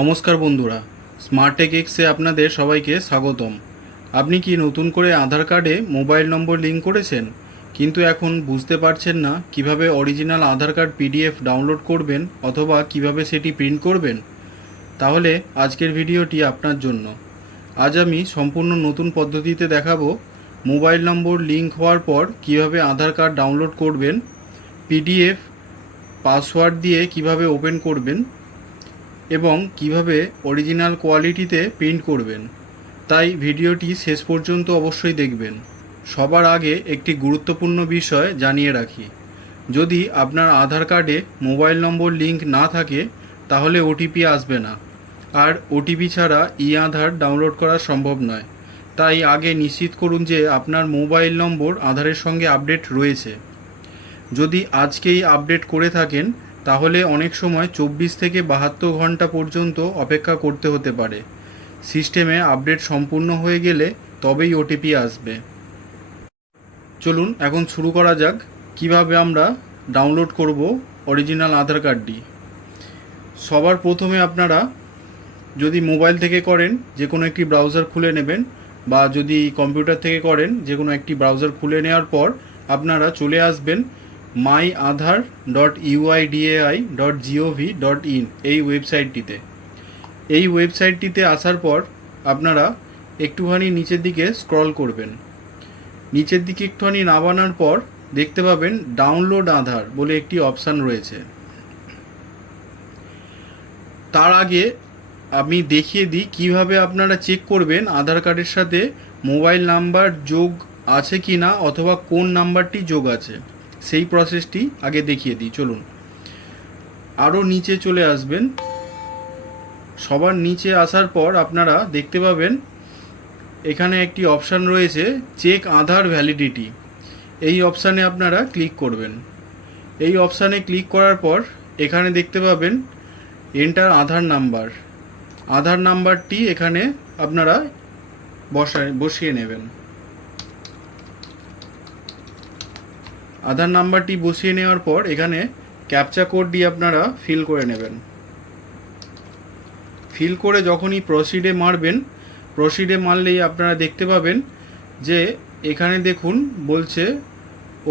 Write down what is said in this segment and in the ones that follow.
নমস্কার বন্ধুরা, স্মার্টেক এক্সে আপনাদের সবাইকে স্বাগতম। আপনি কি নতুন করে আধার কার্ডে মোবাইল নম্বর লিঙ্ক করেছেন, কিন্তু এখন বুঝতে পারছেন না কিভাবে অরিজিনাল আধার কার্ড পিডিএফ ডাউনলোড করবেন অথবা কিভাবে সেটি প্রিন্ট করবেন? তাহলে আজকের ভিডিওটি আপনার জন্য। আজ আমি সম্পূর্ণ নতুন পদ্ধতিতে দেখাবো মোবাইল নম্বর লিঙ্ক হওয়ার পর কিভাবে আধার কার্ড ডাউনলোড করবেন, পিডিএফ পাসওয়ার্ড দিয়ে কিভাবে ওপেন করবেন এবং কিভাবে অরিজিনাল কোয়ালিটিতে প্রিন্ট করবেন। তাই ভিডিওটি শেষ পর্যন্ত অবশ্যই দেখবেন। সবার আগে একটি গুরুত্বপূর্ণ বিষয় জানিয়ে রাখি, যদি আপনার আধার কার্ডে মোবাইল নম্বর লিঙ্ক না থাকে তাহলে ওটিপি আসবে না, আর ওটিপি ছাড়া ই আধার ডাউনলোড করা সম্ভব নয়। তাই আগে নিশ্চিত করুন যে আপনার মোবাইল নম্বর আধারের সঙ্গে আপডেট রয়েছে। যদি আজকেই আপডেট করে থাকেন তাহলে অনেক সময় 24 থেকে 72 ঘন্টা পর্যন্ত অপেক্ষা করতে হতে পারে। সিস্টেমে আপডেট সম্পূর্ণ হয়ে গেলে তবেই ওটিপি আসবে। চলুন এখন শুরু করা যাক কিভাবে আমরা ডাউনলোড করব অরিজিনাল আধার কার্ডটি। সবার প্রথমে আপনারা যদি মোবাইল থেকে করেন যে কোনো একটি ব্রাউজার খুলে নেবেন, বা যদি কম্পিউটার থেকে করেন যে কোনো একটি ব্রাউজার খুলে নেওয়ার পর আপনারা চলে আসবেন myAadhar.uidai.gov.in এই ওয়েবসাইটটিতে। এই ওয়েবসাইটটিতে আসার পর আপনারা একটুখানি নিচের দিকে স্ক্রল করবেন। নিচের দিকে একটুখানি নামানোর পর দেখতে পাবেন ডাউনলোড আধার বলে একটি অপশান রয়েছে। তার আগে আমি দেখিয়ে দিই কিভাবে আপনারা চেক করবেন আধার কার্ডের সাথে মোবাইল নাম্বার যোগ আছে কি না, অথবা কোন নাম্বারটি যোগ আছে, সেই প্রসেসটি আগে দেখিয়ে দিই। চলুন আরও নিচে চলে আসবেন। সবার নিচে আসার পর আপনারা দেখতে পাবেন এখানে একটি অপশান রয়েছে চেক আধার ভ্যালিডিটি। এই অপশানে আপনারা ক্লিক করবেন। এই অপশানে ক্লিক করার পর এখানে দেখতে পাবেন এন্টার আধার নাম্বার। আধার নাম্বারটি এখানে আপনারা বসিয়ে নেবেন। আধার নাম্বারটি বসিয়ে নেওয়ার পর এখানে ক্যাপচা কোড দিয়ে আপনারা ফিল করে নেবেন। ফিল করে যখনই প্রসিডে মারবেন, প্রসিডে মারলেই আপনারা দেখতে পাবেন যে এখানে দেখুন বলছে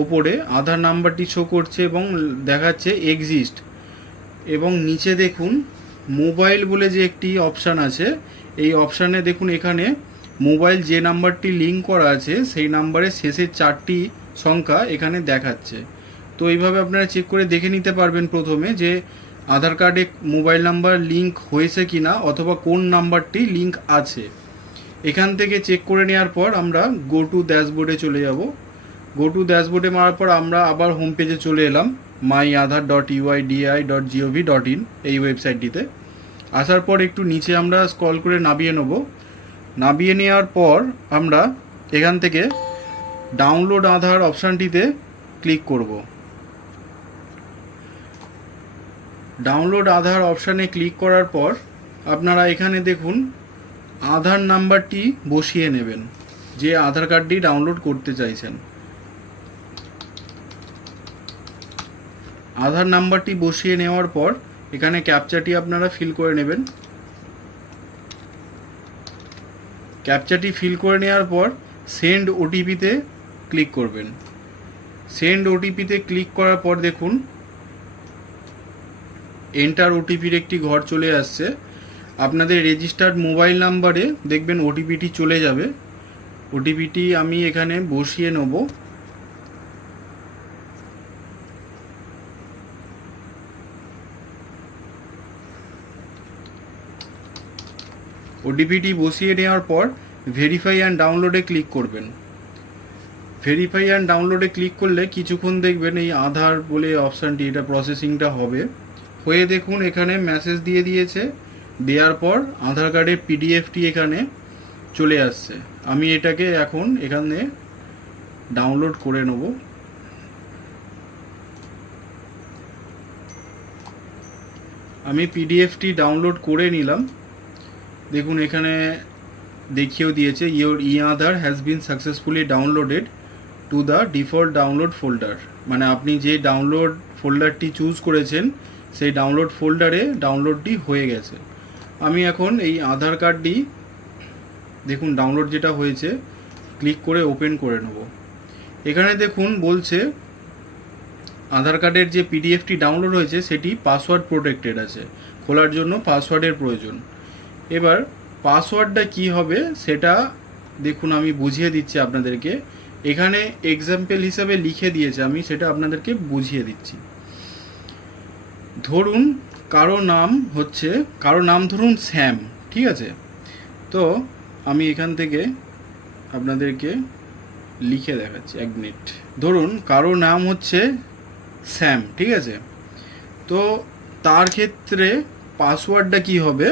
ওপরে আধার নাম্বারটি শো করছে এবং দেখাচ্ছে এক্সিস্ট, এবং নিচে দেখুন মোবাইল বলে যে একটি অপশান আছে, এই অপশানে দেখুন এখানে মোবাইল যে নাম্বারটি লিঙ্ক করা আছে সেই নাম্বারের শেষের 4টি সংখ্যা এখানে দেখাচ্ছে। তো এইভাবে আপনারা চেক করে দেখে নিতে পারবেন প্রথমে যে আধার কার্ডে মোবাইল নাম্বার লিঙ্ক হয়েছে কি না, অথবা কোন নাম্বারটি লিঙ্ক আছে। এখান থেকে চেক করে নেওয়ার পর আমরা গো টু ড্যাশবোর্ডে চলে যাব। গো টু ড্যাশবোর্ডে মারার পর আমরা আবার হোম পেজে চলে এলাম myAadhar.uidai.gov.in এই ওয়েবসাইটটিতে। আসার পর একটু নিচে আমরা স্ক্রল করে নামিয়ে নেব। নামিয়ে নেওয়ার পর আমরা এখান থেকে ডাউনলোড আধার অপশানটিতে ক্লিক করব। ডাউনলোড আধার অপশানে ক্লিক করার পর আপনারা এখানে দেখুন আধার নাম্বারটি বসিয়ে নেবেন যে আধার কার্ডটি ডাউনলোড করতে চাইছেন। আধার নাম্বারটি বসিয়ে নেওয়ার পর এখানে ক্যাপচাটি আপনারা ফিল করে নেবেন। ক্যাপচাটি ফিল করে নেওয়ার পর সেন্ড ওটিপিতে ক্লিক করবেন। সেন্ড ওটিপিতে ক্লিক করার পর দেখুন এন্টার ওটিপির একটি ঘর চলে আসছে। আপনাদের রেজিস্টার্ড মোবাইল নাম্বারে দেখবেন ওটিপিটি চলে যাবে। ওটিপিটি আমি এখানে বসিয়ে নেব। ওটিপিটি বসিয়ে নেওয়ার পর ভেরিফাই অ্যান্ড ডাউনলোডে ক্লিক করবেন। ভেরিফাই অ্যান্ড ডাউনলোডে ক্লিক করলে কিছুক্ষণ দেখবেন এই আধার বলে অপশানটি এটা প্রসেসিংটা হবে। হয়ে দেখুন এখানে মেসেজ দিয়ে দিয়েছে, দেওয়ার পর আধার কার্ডের পিডিএফটি এখানে চলে আসছে। আমি এটাকে এখন এখানে ডাউনলোড করে নেব। আমি পিডিএফটি ডাউনলোড করে নিলাম। দেখুন এখানে দেখিয়েও দিয়েছে your E Aadhaar has been successfully downloaded to the default download folder. মানে আপনি যে ডাউনলোড ফোল্ডারটি চুজ করেছেন সেই ডাউনলোড ফোল্ডারে ডাউনলোডটি হয়ে গেছে। আমি এখন এই আধার কার্ডটি দেখুন ডাউনলোড যেটা হয়েছে ক্লিক করে ওপেন করে নেব। এখানে দেখুন বলছে আধার কার্ডের যে পিডিএফটি ডাউনলোড হয়েছে সেটি পাসওয়ার্ড প্রোটেক্টেড আছে, খোলার জন্য পাসওয়ার্ডের প্রয়োজন। এবার পাসওয়ার্ডটা কি হবে সেটা দেখুন আমি বুঝিয়ে দিচ্ছি আপনাদেরকে। এখানে এক্সাম্পল হিসাবে লিখে দিয়েছে, আমি সেটা আপনাদেরকে বুঝিয়ে দিচ্ছি। ধরুন কারো নাম ধরুন শ্যাম, ঠিক আছে? তো আমি এখান থেকে আপনাদেরকে লিখে দেখাচ্ছি, 1 মিনিট। ধরুন কারো নাম হচ্ছে শ্যাম, ঠিক আছে? তো তার ক্ষেত্রে পাসওয়ার্ডটা কি হবে?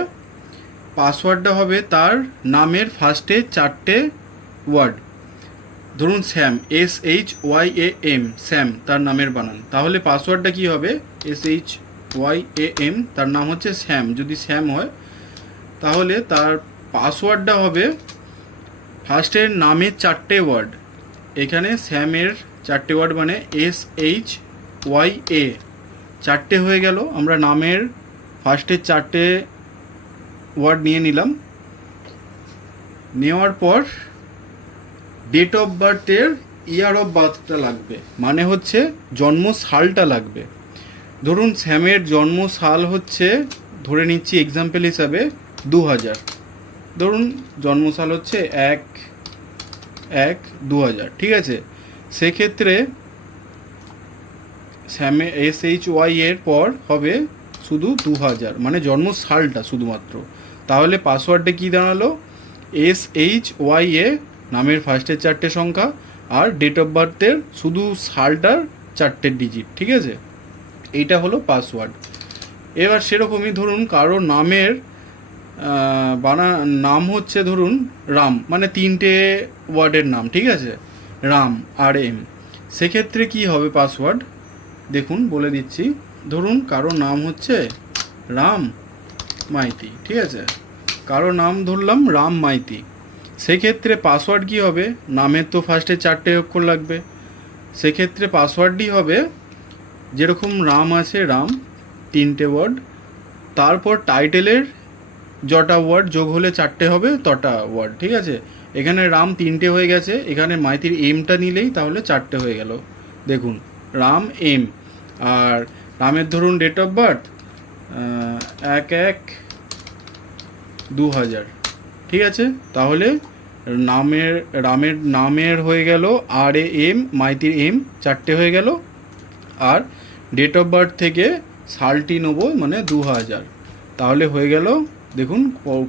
পাসওয়ার্ডটা হবে তার নামের ফার্স্টে 4টে ওয়ার্ড। ধরুন শ্যাম, SHYAM, শ্যাম তার নামের বানান। তাহলে পাসওয়ার্ডটা কি হবে? SHYAM, তার নাম হচ্ছে শ্যাম। যদি শ্যাম হয় তাহলে তার পাসওয়ার্ডটা হবে ফার্স্টের নামের 4টে ওয়ার্ড। এখানে শ্যামের 4টে ওয়ার্ড মানে SHYA, 4টে হয়ে গেল। আমরা নামের ফার্স্টের 4টে ওয়ার্ড নিয়ে নিলাম। নেওয়ার পর ডেট অফ বার্থের ইয়ার অফ বার্থটা লাগবে, মানে হচ্ছে জন্ম সালটা লাগবে। ধরুন শ্যামের জন্ম সাল হচ্ছে, ধরে নিচ্ছি এক্সাম্পল হিসাবে 2000। ধরুন জন্মসাল হচ্ছে 1/1/2000, ঠিক আছে? সেক্ষেত্রে শ্যামে SHY এর পর হবে শুধু 2000, মানে জন্ম সালটা শুধুমাত্র। তাহলে পাসওয়ার্ডে কি দাঁড়ালো? SHYA, নামের ফার্স্টের 4টে সংখ্যা, আর ডেট অফ বার্থের শুধু সালটার 4টে ডিজিট, ঠিক আছে? এইটা হলো পাসওয়ার্ড। এবার সেরকমই ধরুন কারো নামের নাম হচ্ছে ধরুন রাম, মানে 3টে ওয়ার্ডের নাম, ঠিক আছে? রাম, RM। সেক্ষেত্রে কি হবে পাসওয়ার্ড? দেখুন বলে দিচ্ছি। ধরুন কারো নাম হচ্ছে রাম মাইতি, ঠিক আছে? কারো নাম ধরলাম রাম মাইতি। সেক্ষেত্রে পাসওয়ার্ড কি হবে? নামের তো ফার্স্টে 4টে অক্ষর লাগবে। সেক্ষেত্রে পাসওয়ার্ডটি হবে যেরকম রাম আছে, রাম 3টে ওয়ার্ড, তারপর টাইটেলের যটা ওয়ার্ড যোগ হলে 4টে হবে তটা ওয়ার্ড, ঠিক আছে? এখানে রাম 3টে হয়ে গেছে, এখানে মাইতির এমটা নিলেই তাহলে 4টে হয়ে গেল। দেখুন রাম এম, আর রামের ধরুন ডেট অফ বার্থ 1/1/2000, ঠিক আছে? তাহলে রামের নামের হয়ে গেল RM, মাইতির এম 4টে হয়ে গেল, আর ডেট অফ বার্থ থেকে সালটি নেবো মানে 2000। তাহলে হয়ে গেল, দেখুন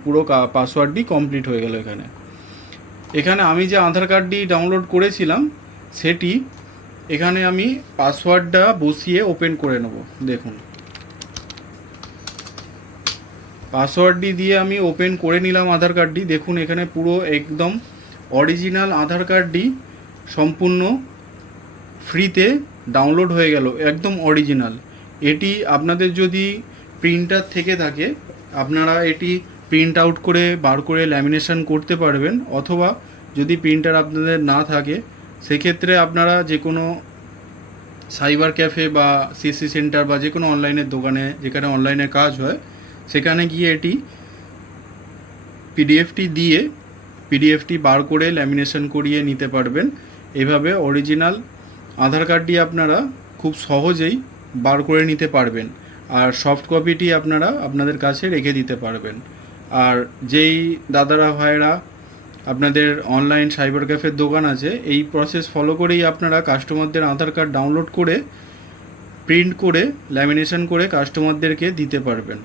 পুরো পাসওয়ার্ডটি কমপ্লিট হয়ে গেল। এখানে আমি যে আধার কার্ডটি ডাউনলোড করেছিলাম সেটি এখানে আমি পাসওয়ার্ডটা বসিয়ে ওপেন করে নেব। দেখুন পাসওয়ার্ডটি দিয়ে আমি ওপেন করে নিলাম আধার কার্ডটি। দেখুন এখানে পুরো একদম অরিজিনাল আধার কার্ডটি সম্পূর্ণ ফ্রিতে ডাউনলোড হয়ে গেল, একদম অরিজিনাল। এটি আপনাদের যদি প্রিন্টার থেকে থাকে আপনারা এটি প্রিন্ট আউট করে বার করে ল্যামিনেশন করতে পারবেন, অথবা যদি প্রিন্টার আপনাদের না থাকে সেক্ষেত্রে আপনারা যে কোনো সাইবার ক্যাফে বা CC সেন্টার বা যে কোনো অনলাইনের দোকানে যেখানে অনলাইনে কাজ হয় সেখানে গিয়ে এটি পিডিএফটি বার করে ল্যামিনেশন করিয়ে নিতে পারবেন। এভাবে অরিজিনাল আধার কার্ডটি আপনারা খুব সহজেই বার করে নিতে পারবেন, আর সফট কপিটি আপনারা আপনাদের কাছে রেখে দিতে পারবেন। আর যেই দাদারা ভাইরা আপনাদের অনলাইন সাইবার ক্যাফের দোকান আছে, এই প্রসেস ফলো করেই আপনারা কাস্টমারদের আধার কার্ড ডাউনলোড করে প্রিন্ট করে ল্যামিনেশন করে কাস্টমারদেরকে দিতে পারবেন।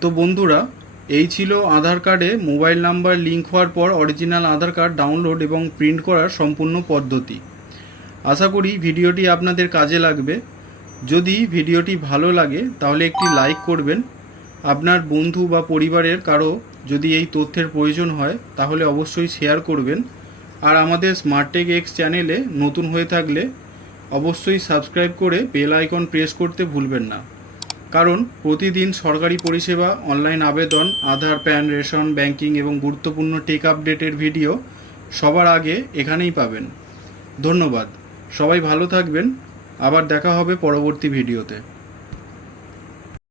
তো বন্ধুরা, এই ছিল আধার কার্ডে মোবাইল নাম্বার লিঙ্ক হওয়ার পর অরিজিনাল আধার কার্ড ডাউনলোড এবং প্রিন্ট করার সম্পূর্ণ পদ্ধতি। আশা করি ভিডিওটি আপনাদের কাজে লাগবে। যদি ভিডিওটি ভালো লাগে তাহলে একটি লাইক করবেন। আপনার বন্ধু বা পরিবারের কারো যদি এই তথ্যের প্রয়োজন হয় তাহলে অবশ্যই শেয়ার করবেন। আর আমাদের স্মার্টটেক এক্স চ্যানেলে নতুন হয়ে থাকলে অবশ্যই সাবস্ক্রাইব করে বেল আইকন প্রেস করতে ভুলবেন না, কারণ প্রতিদিন সরকারি পরিষেবা, অনলাইন আবেদন, আধার, প্যান, রেশন, ব্যাংকিং এবং গুরুত্বপূর্ণ টেক আপডেটের ভিডিও সবার আগে এখানেই পাবেন। ধন্যবাদ, সবাই ভালো থাকবেন। আবার দেখা হবে পরবর্তী ভিডিওতে।